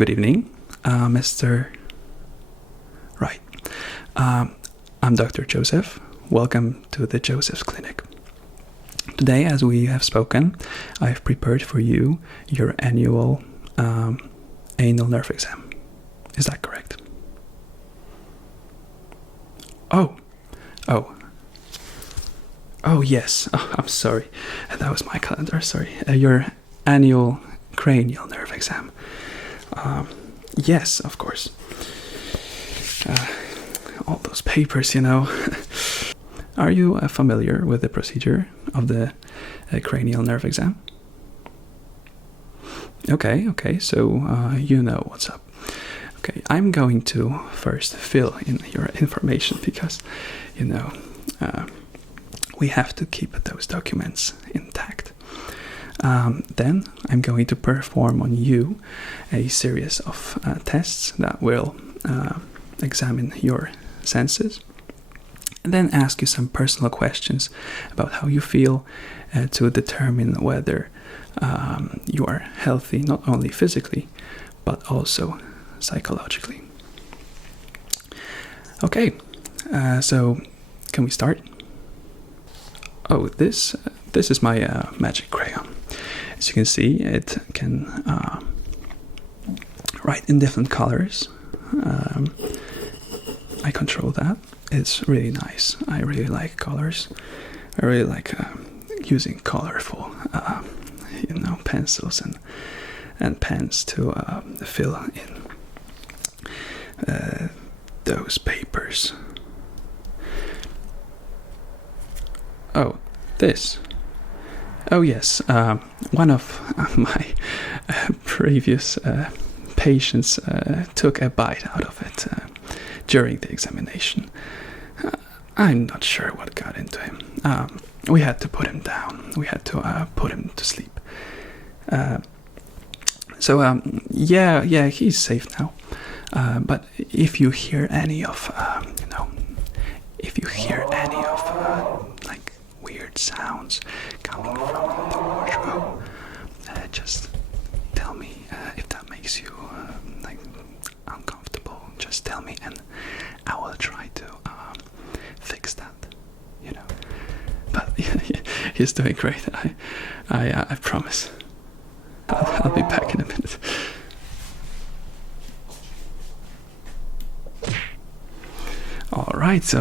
Good evening, Mr. Right. I'm Dr. Joseph. Welcome to the Joseph's Clinic. Today, as we have spoken, I've prepared for you your annual anal nerve exam. Is that correct? Oh, yes. Oh, I'm sorry. That was my calendar. Sorry. Your annual cranial nerve exam. Yes, of course. All those papers, you know. Are you familiar with the procedure of the cranial nerve exam? Okay, so you know what's up. Okay, I'm going to first fill in your information because, you know, we have to keep those documents intact. Then I'm going to perform on you a series of tests that will examine your senses, and then ask you some personal questions about how you feel to determine whether you are healthy, not only physically, but also psychologically. Okay, so can we start? Oh, this is my magic crayon. As you can see, it can write in different colors. I control that. It's really nice. I really like colors. I really like using colorful, pencils and pens to fill in those papers. Oh, this. Oh yes, one of my previous patients took a bite out of it during the examination. I'm not sure what got into him. We had to put him down. We had to put him to sleep. Yeah, he's safe now. But if you hear any of, like weird sounds coming from the wardrobe, just tell me if that makes you uncomfortable. Just tell me, and I will try to fix that. You know, but he's doing great. I promise. I'll be back in a minute. All right.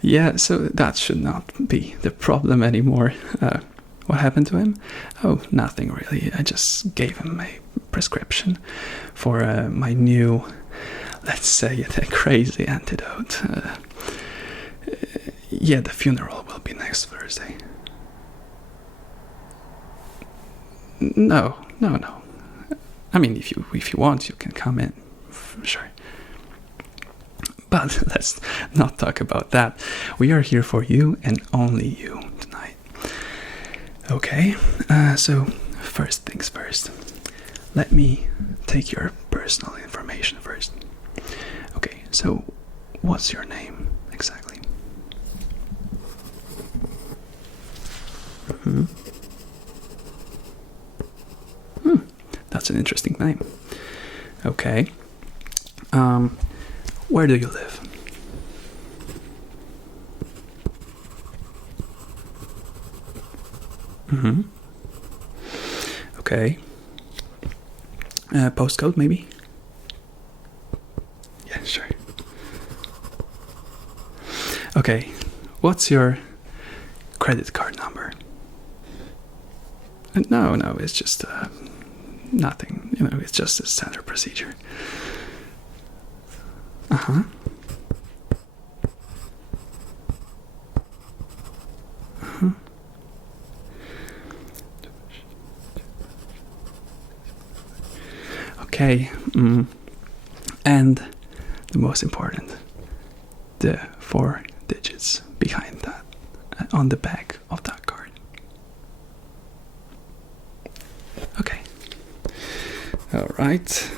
Yeah, so that should not be the problem anymore. What happened to him? Oh, nothing really. I just gave him a prescription for my new, let's say it, a crazy antidote. Yeah, the funeral will be next Thursday. No. I mean, if you want, you can come in. Sure. But let's not talk about that. We are here for you and only you tonight. Okay, so first things first. Let me take your personal information first. Okay, so what's your name exactly? That's an interesting name. Okay. Where do you live? Okay. Postcode, maybe? Yeah, sure. Okay. What's your credit card number? No, it's just nothing. It's just a standard procedure. Okay, and the most important, the 4 digits behind that, on the back of that card. Okay, all right.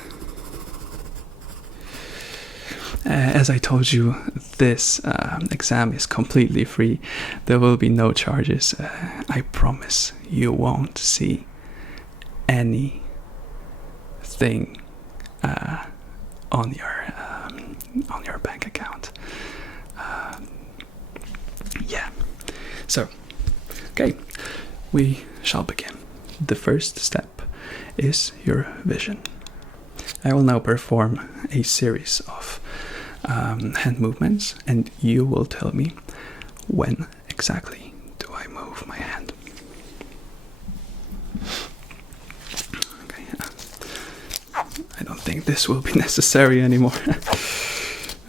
As I told you, this exam is completely free. There will be no charges. I promise you won't see any thing on your bank account. Yeah. So, okay, we shall begin. The first step is your vision. I will now perform a series of hand movements, and you will tell me when exactly do I move my hand. Okay. I don't think this will be necessary anymore.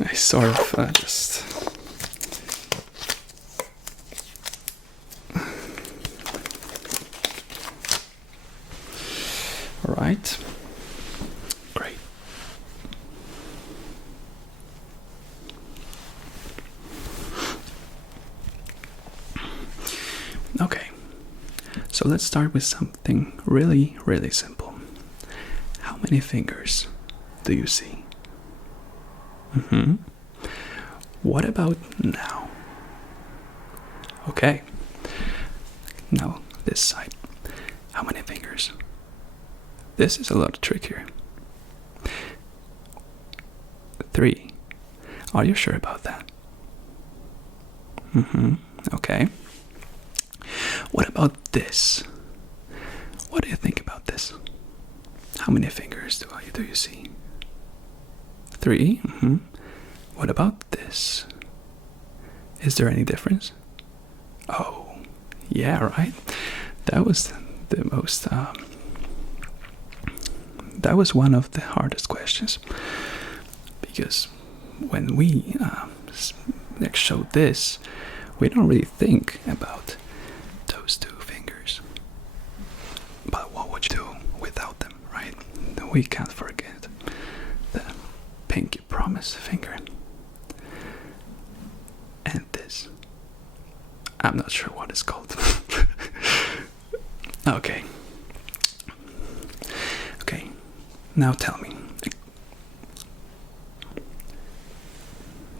I sort of just... Alright. Great. Okay. So let's start with something really, really simple. How many fingers do you see? What about now? Okay. Now this side. How many fingers? This is a lot trickier. 3. Are you sure about that? Okay. What about this? What do you think about this? How many fingers do you see? 3. What about this? Is there any difference? Oh, yeah, right. That was the most. That was one of the hardest questions, because when we show this, we don't really think about those 2 fingers. But what would you do without them, right? We can't forget the pinky promise finger. And this. I'm not sure what it's called. Okay. Okay. Now tell me.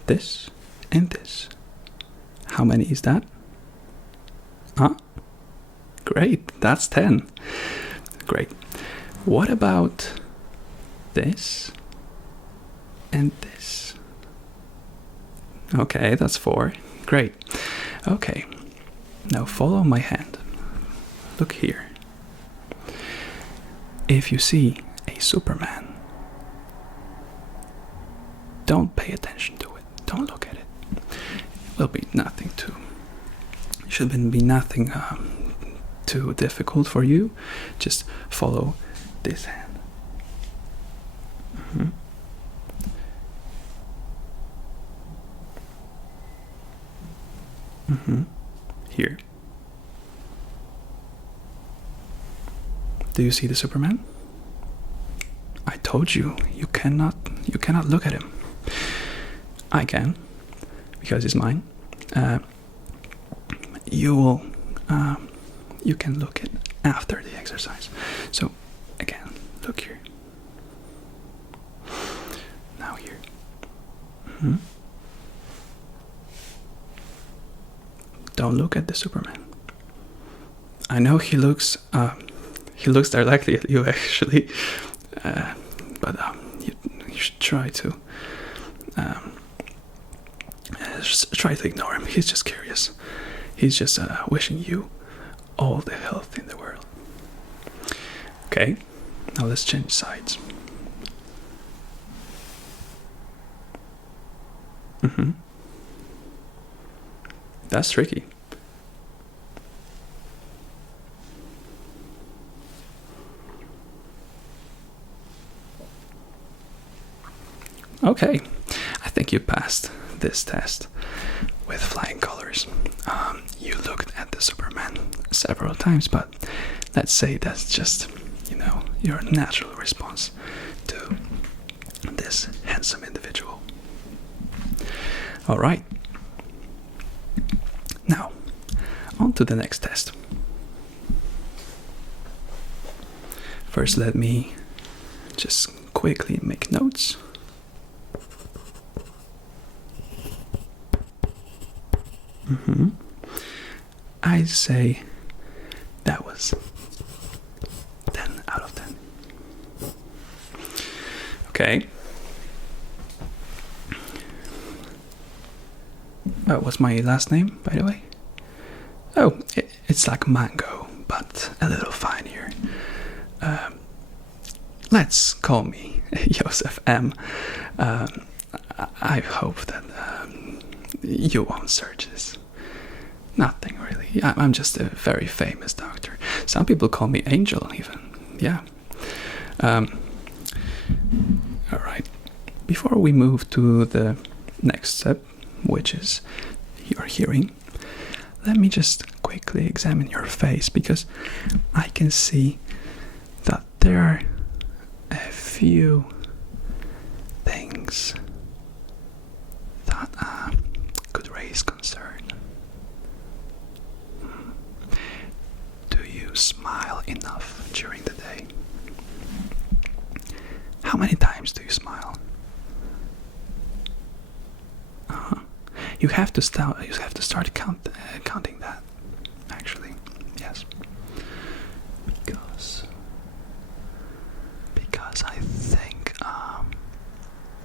This and this. How many is that? Great. That's 10. Great. What about this and this? Okay, that's 4. Great. Okay. Now follow my hand. Look here. If you see a Superman, don't pay attention to it. Don't look at it. It will be nothing too. It should be nothing too difficult for you. Just follow this hand. Here. Do you see the Superman? I told you, you cannot look at him. I can, because he's mine. You can look at after the exercise. So again, look here. Now here. Don't look at the Superman. I know he looks directly at you, actually, but you should try to ignore him. He's just curious. He's just wishing you all the health in the world. Okay, now let's change sides. That's tricky. Okay, I think you passed this test with flying colors. You looked at the Superman several times, but let's say that's just, your natural response to this handsome individual. All right. Now, on to the next test. First, let me just quickly make notes. I'd say that was 10 out of 10. Okay. What's my last name, by the way? Oh, it's like mango, but a little finer. Let's call me Joseph M. I hope that you won't search this. Nothing really. I'm just a very famous doctor. Some people call me Angel, even. Yeah. Alright. Before we move to the next step, which is your hearing, let me just quickly examine your face, because I can see that there are a few things that could raise concern. Do you smile enough during the day? How many times do you smile? You have to start. You have to start counting that. Actually, yes. Because I think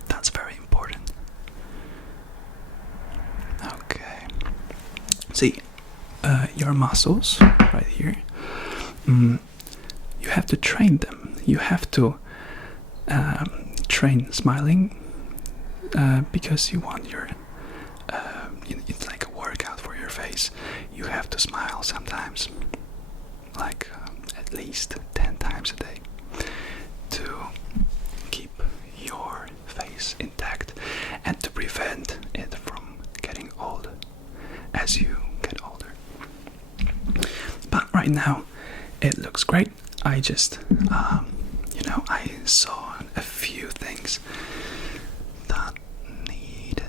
that's very important. Okay. See, your muscles right here. You have to train them. You have to train smiling because you want your. It's like a workout for your face. You have to smile sometimes, like at least 10 times a day, to keep your face intact and to prevent it from getting old as you get older. But right now, it looks great. I just, I saw a few things that needed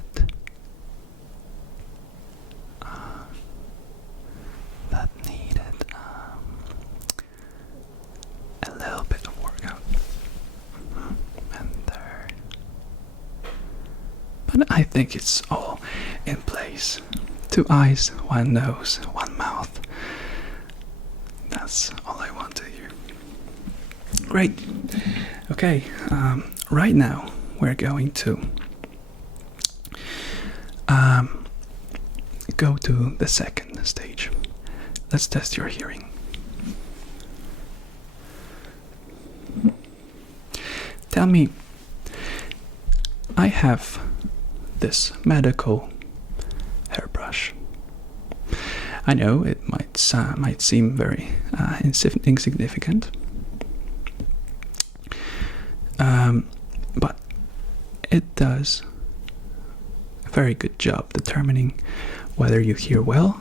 a little bit of workout. And there. But I think it's all in place. 2 eyes, 1 nose, 1 mouth. That's all I want to hear. Great. Okay, right now we're going to go to the second stage. Let's test your hearing. Tell me, I have this medical hairbrush. I know it might seem very insignificant, but it does a very good job determining whether you hear well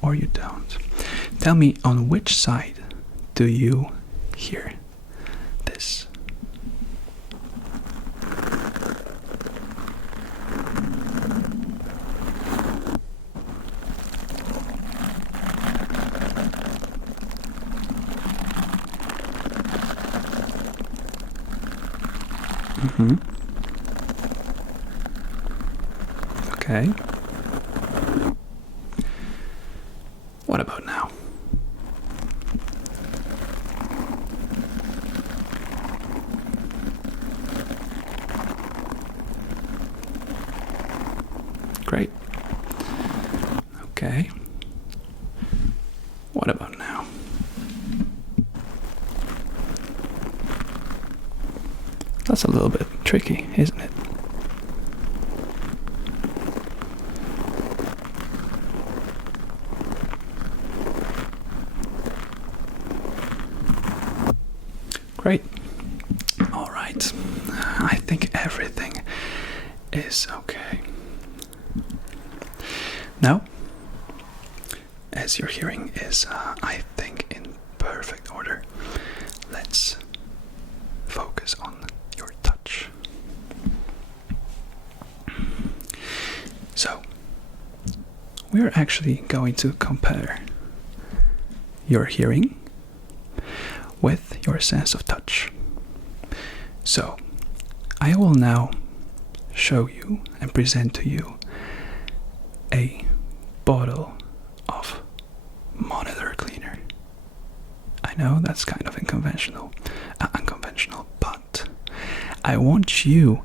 or you don't. Tell me, on which side do you hear this? Okay. What about now? Great. Okay. What about now? That's a little bit tricky, isn't it? Great. All right. I think everything is okay. Now, as your hearing is, I think, in perfect order, let's focus on your touch. So, we're actually going to compare your hearing with your sense of touch. So, I will now show you and present to you a bottle of monitor cleaner. I know that's kind of unconventional, but I want you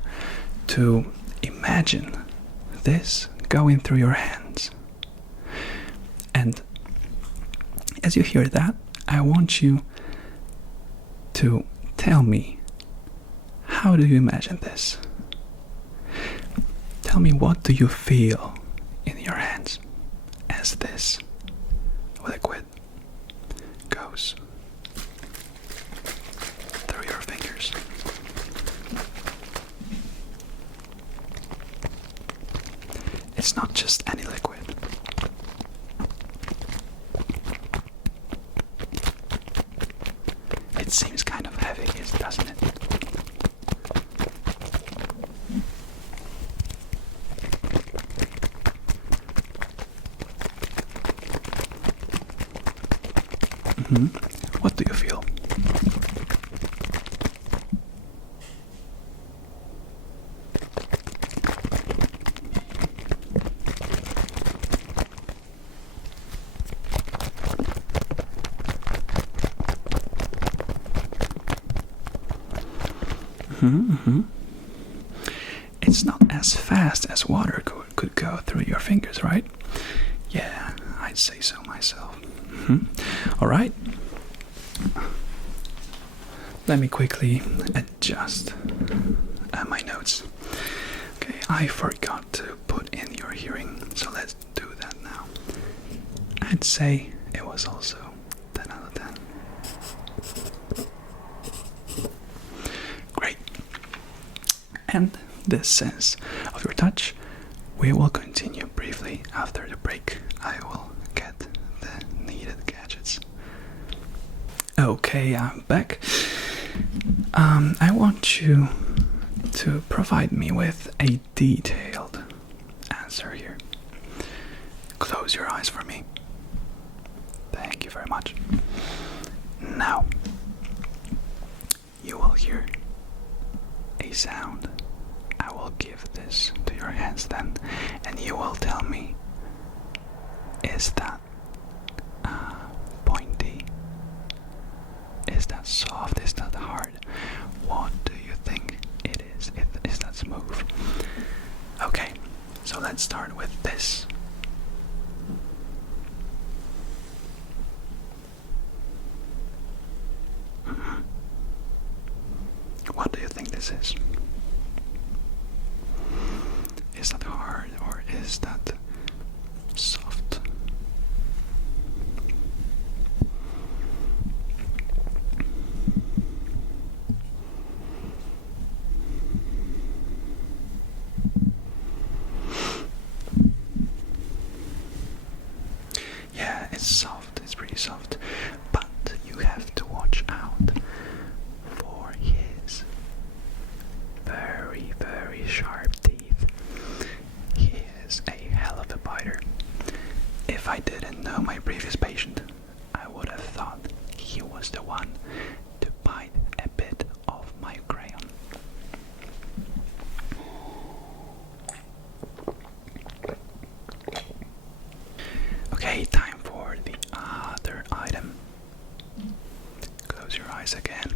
to imagine this going through your hands. And as you hear that, I want you to tell me, how do you imagine this? Tell me, what do you feel in your hands as this liquid goes through your fingers? It's not just any liquid. It seems kind of heavy, doesn't it? What do you feel? It's not as fast as water could go through your fingers, right? Yeah, I'd say so myself. All right. Let me quickly adjust my notes. Okay, I forgot to put in your hearing, so let's do that now. I'd say it was also 10 out of 10. Great. And the sense of your touch, we will continue briefly after the break. I will get the needed gadgets. Okay, I'm back. I want you to provide me with a detailed answer here. Close your eyes for me. Thank you very much. Now, you will hear a sound. I will give this to your hands then, and you will tell me, is that pointy? Is that soft? Is that hard? What do you think it is? Is that smooth? Okay, so let's start with this. What do you think this is? Is that hard or is that soft? Yeah, it's soft. It's pretty soft. But you have to watch out for his very, very sharp teeth. He is a hell of a biter. If I didn't know my previous patient, I would have thought he was the one to bite a bit of my crayon. Okay, time for the other item. Close your eyes again.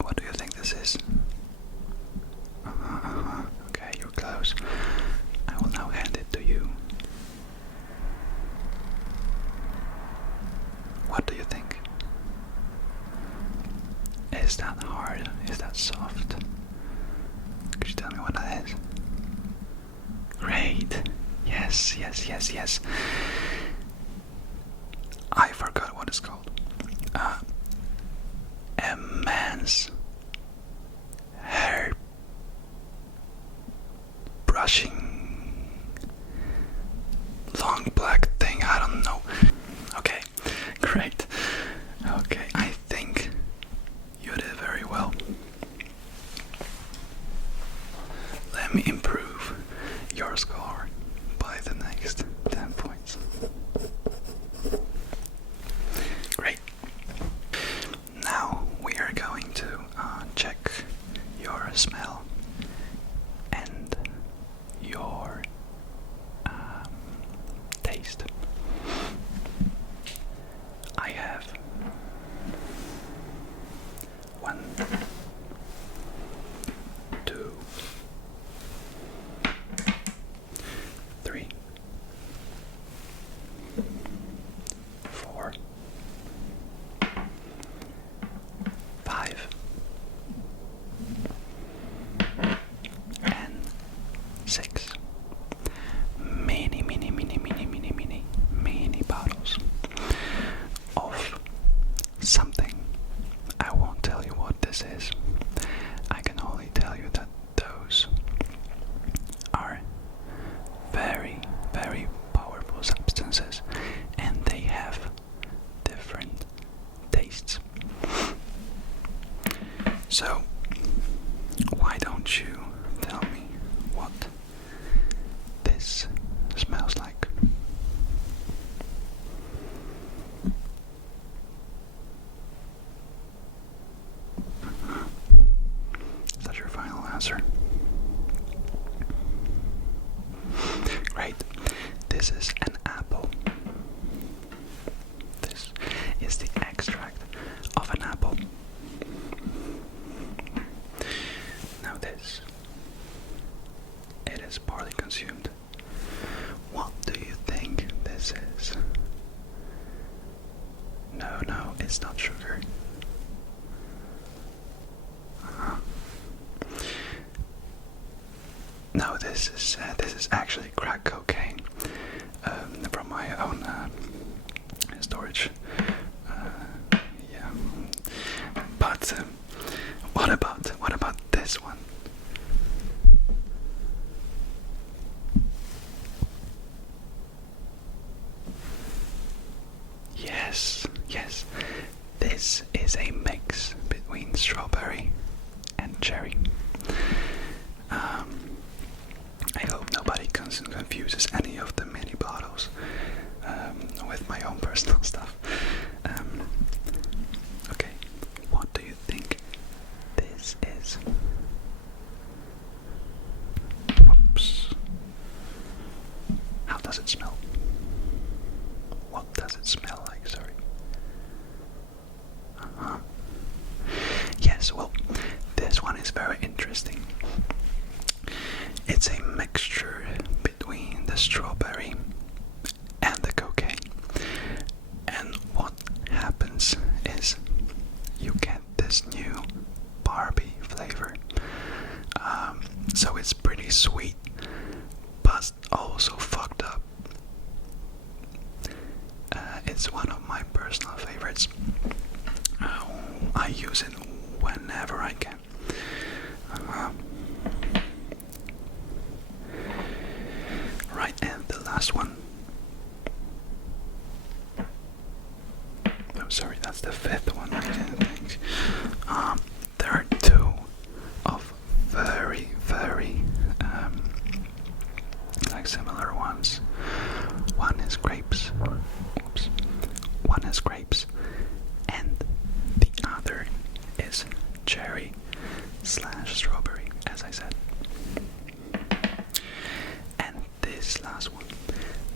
What do you think this is? Okay, you're close. I will now hand it to you. What do you think? Is that hard? Is that soft? Could you tell me what that is? Great. Yes, yes, yes, yes. I forgot what it's called. A man's hair brushing long black thing. I don't know. Okay, great. Okay, I think you did very well. Let me improve your score by the next 10 points. Great. is poorly consumed. What do you think this is? No, it's not sugar. No, this is actually crack cocaine from my own storage. Yeah, but what about this one? Yes, this is a mix between strawberry and cherry. I hope nobody confuses any of the mini bottles with my own personal stuff. Okay, what do you think this is? Whoops. How does it smell? What does it smell like? Sorry. Yes, well, this one is very interesting. It's a mixture between the strawberry and the cocaine. And what happens is you get this new Barbie flavor. So it's pretty sweet, but also fucked up. It's one of my personal favorites. I use it whenever I can. Right, and the last one. I'm sorry, that's the fifth one. I didn't think. There are two of very like similar ones. One is grapes. Oops. One is grapes, and the other is cherry / strawberry, as I said. And this last one,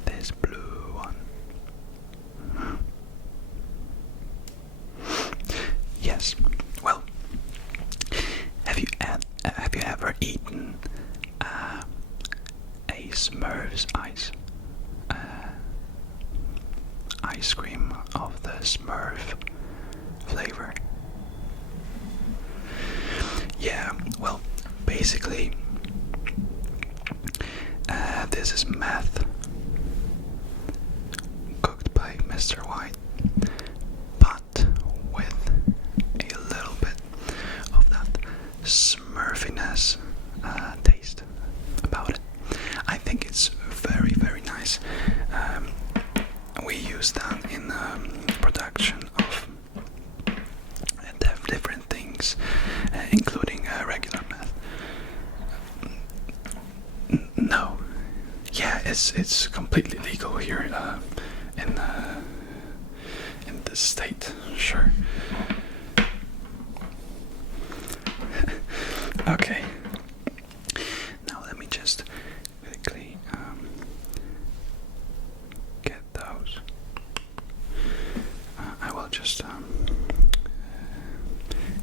this blue one. Yes. Well, have you ever eaten a Smurf's ice cream of the Smurf flavor? Yeah, well, basically, this is meth cooked by Mr. White, but with a little bit of that Smurfiness taste about it. I think it's very nice. We use that in production of different things, including regular meth. No, yeah, it's completely legal here in this state. Sure. Okay. Now let me just quickly get those. I will just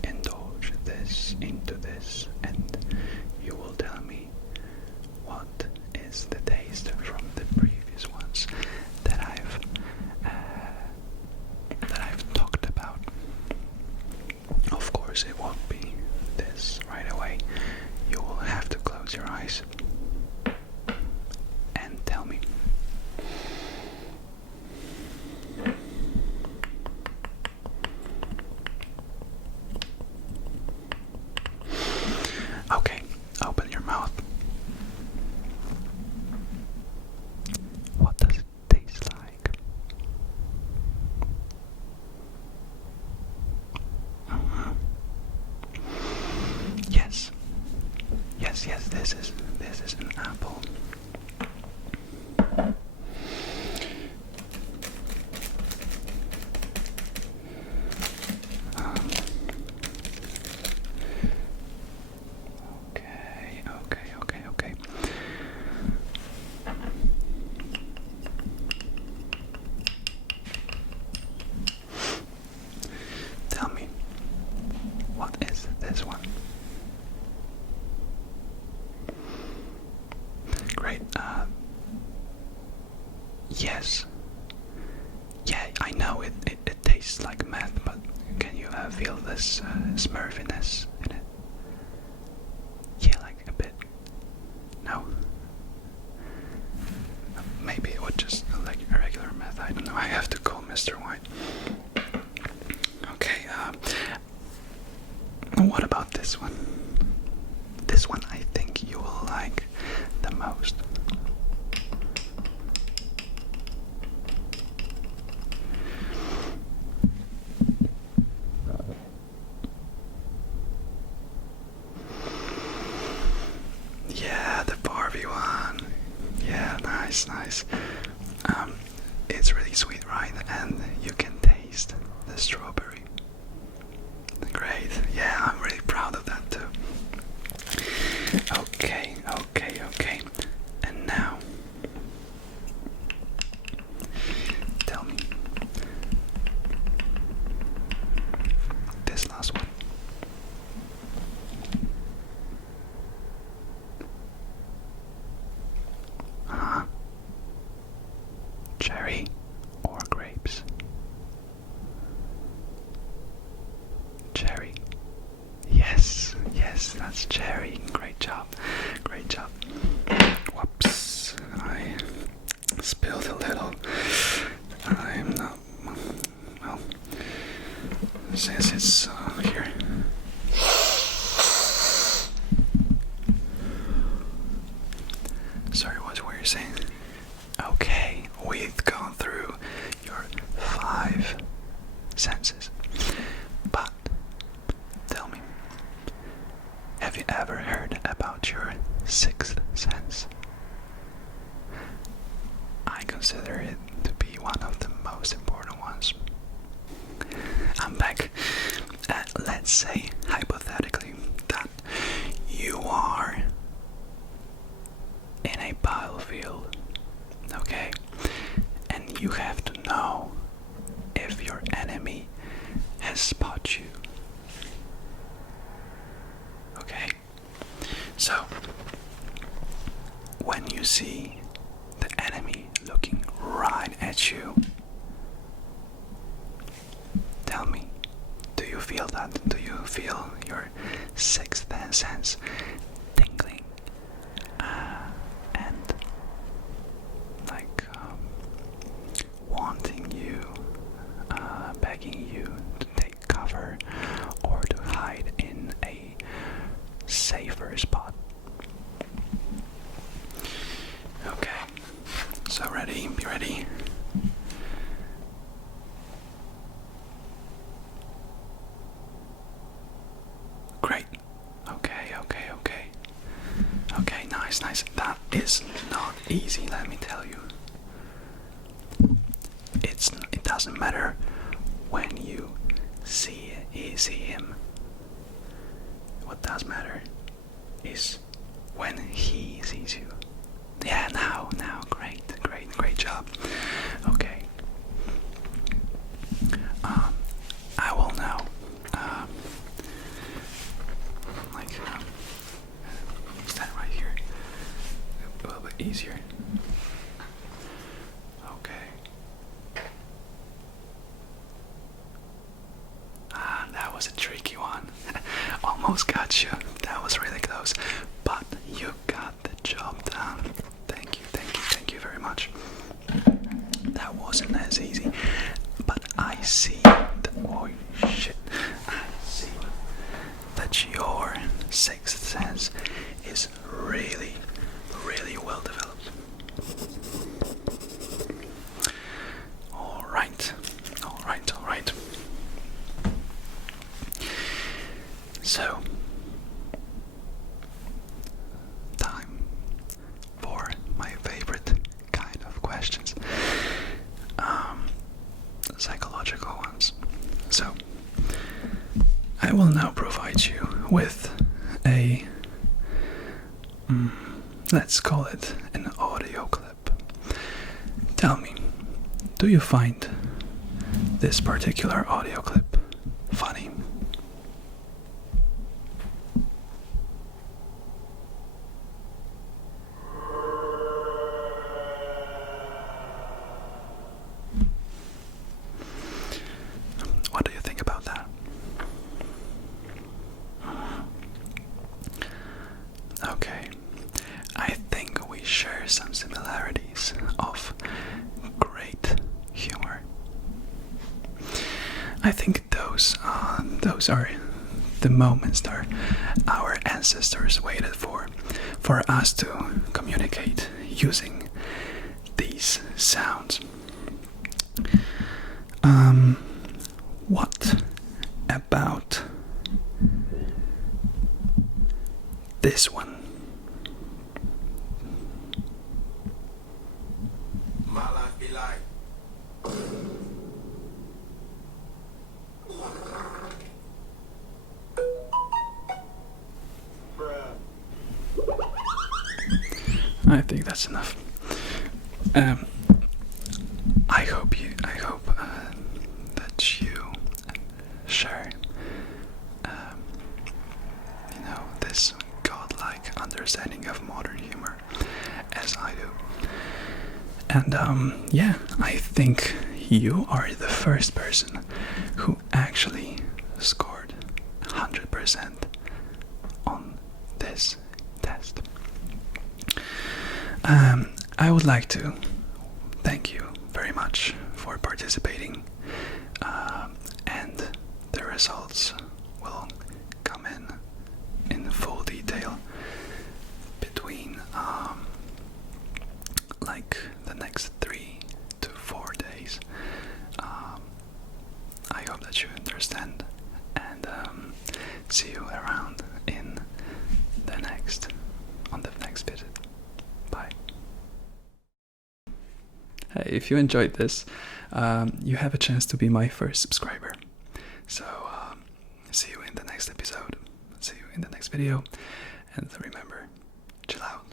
indulge this into this, and you will tell me what is the taste from the previous ones that I've talked about. Of course, it won't be this right away. You will have to close your eyes and tell me. Okay, open your mouth. What does it taste like? Yes. This is an apple. Okay. Tell me, what is this one? Yes. Yeah, I know it tastes like meth, but can you feel this smurfiness in it? Yeah, like a bit. No? Maybe it was just like a regular meth. I don't know. I have to call Mr. White. Okay, what about this one? This one I think you will like the most. Yeah, the Barbie one. Yeah, nice. It's really sweet, right? And you can taste the strawberry. Great. Yeah, I'm really proud of that too. Okay. And now, tell me this last one. Cherry or grapes? Cherry. Yes, that's cherry. Great job. Whoops, I spilled a little. I'm not, well, since it's here. Sorry, what were you saying? Okay, we've gone through your 5 senses. But tell me, have you ever heard about your 6th sense? I consider it to be one of the most important ones. I'm back. Let's say, hypothetically, that you are in a battlefield, okay? And you have to know if your enemy has spotted you. Okay? So, when you see the enemy looking right at you, tell me, do you feel that? Do you feel your 6th sense tingling? And like wanting you, begging you to take cover or to hide in a safer spot? Okay, so be ready. Great. Okay, nice. That is not easy, let me tell you. It doesn't matter when you see him. What does matter is when he sees you. Yeah, now, great job. Okay. I will now, stand right here, a little bit easier. Okay. That was a tricky one. Almost got you. That was really close, but you got the job done. Thank you very much. That wasn't as easy, but I see that, oh shit, I see that your 6th sense is really well developed. All right. So, time for my favorite kind of questions. Psychological ones. So, I will now provide you with a, let's call it an audio clip. Tell me, do you find this particular audio clip funny? share some similarities of great humor. I think those are the moments that our ancestors waited for us to communicate using these sounds. What about this one? My life be like. I think that's enough. I hope that you share, this godlike understanding of modern humor as I do. And I think you are the first person who actually scored 100% on this test. I would like to thank you very much for participating, and the results will come in full detail between like the next 3 to 4 days. I hope that you understand, and see you around on the next visit. Bye. Hey, if you enjoyed this, you have a chance to be my first subscriber. So, see you in the next episode. See you in the next video. And remember, chill out.